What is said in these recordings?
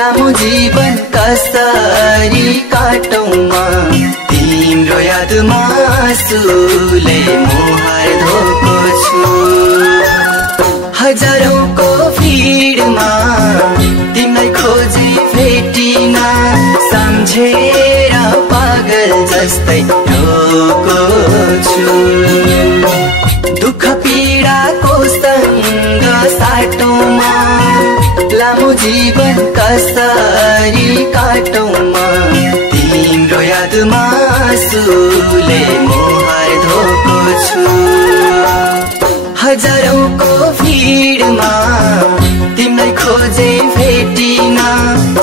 लामो जीवन कसरी काटौँमा तिम्रो यादमा आँसुले मुहार धोको छु। हजारौंको भिडमा तिमीलाई खोजी भेटिन, सम्झेर पागल जस्तै रोको छु। दुःख पीडाको सँग साटौँमा लामो जीवन कसरी काटौँमा तिम्रो यादमा आँसुले मुहार धोको छु। हजारौंको भिडमा तिमीलाई खोजे भेटिन,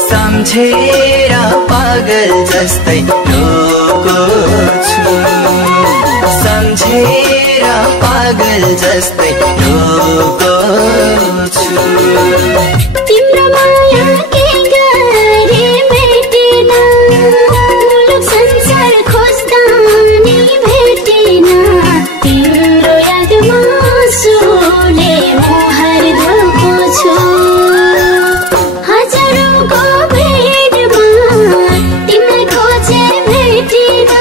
सम्झेर पागल जस्तै रोको छु। सम्झेर पागल जस्तै रोको छु। तिम्रो माया के गरे भेटिन, मुलुक संसार खोज्दा नि भेटिन, तिम्रो यादमा आँसुले मुहार धोको छु। हजारौंको भिडमा तिमीलाई खोजे भेटिन,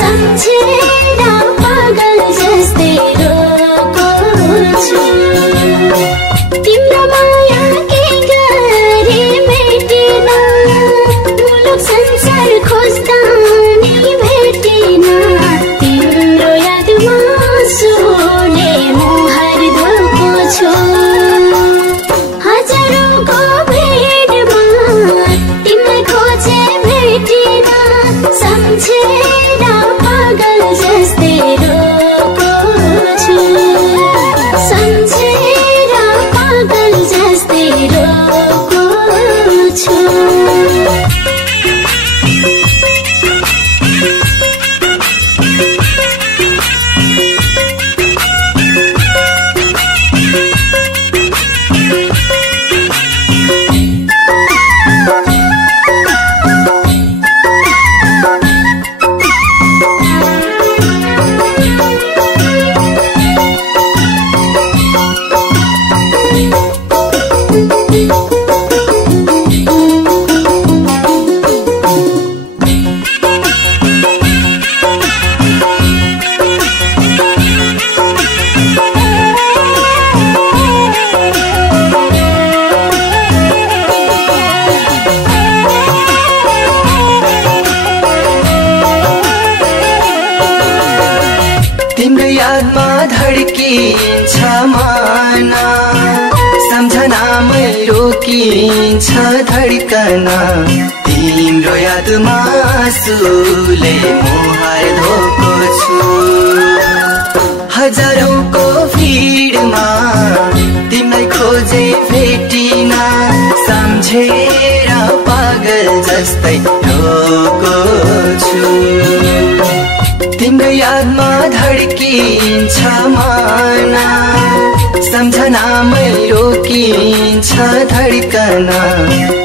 सम्झेर पागल जस्तै रोको छु। तिम्रो माया के गरे भेटिन, मुलुक संसार खोज्दा नि भेटिन, तिम्रो यादमा आँसुले मुहार धोको छु। हजारौंको भिडमा तिमीलाई खोजे भेटिन, सम्झेर पागल जस्तै रोको छु। सम्झेर पागल जस्तै रोको छु। तिम्रो यादमा धड्किन्छ मन, सम्झनामै रोकिन्छ धड्कन, तिम्रो यादमा आँसुले मुहार धोको छु। हजारौंको भिडमा तिमीलाई खोजे भेटिन, सम्झेर पागल जस्तै रोको छु। तिम्रो यादमा धड्किन्छ मन, सम्झनामै रोकिन्छ धड्कन,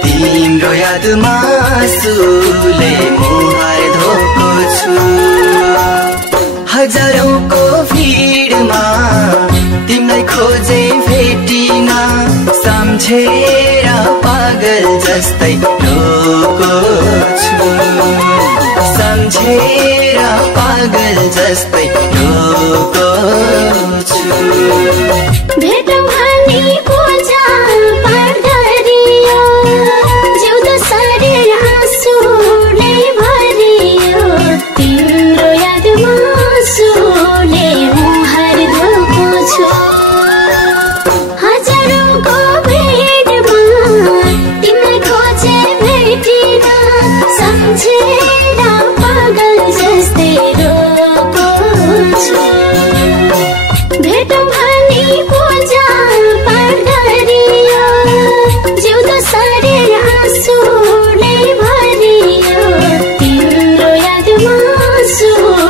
तिम्रो यादमा आँसुले मुहार धोको छु। हजारौंको भिडमा तिमीलाई खोजे भेटिन, सम्झेर पागल जस्तै रोको छु। सम्झेर पागल जस्तै रोको छु। भेटौँ भनी पूजा पाठ गरियो, जिउँदो शरीर आँसुले भरियो, तिम्रो भेटौँ भनी पूजा पाठ गरियो जिउँदो शरीर आँसुले भरियो तिम्रो यादमा आँसु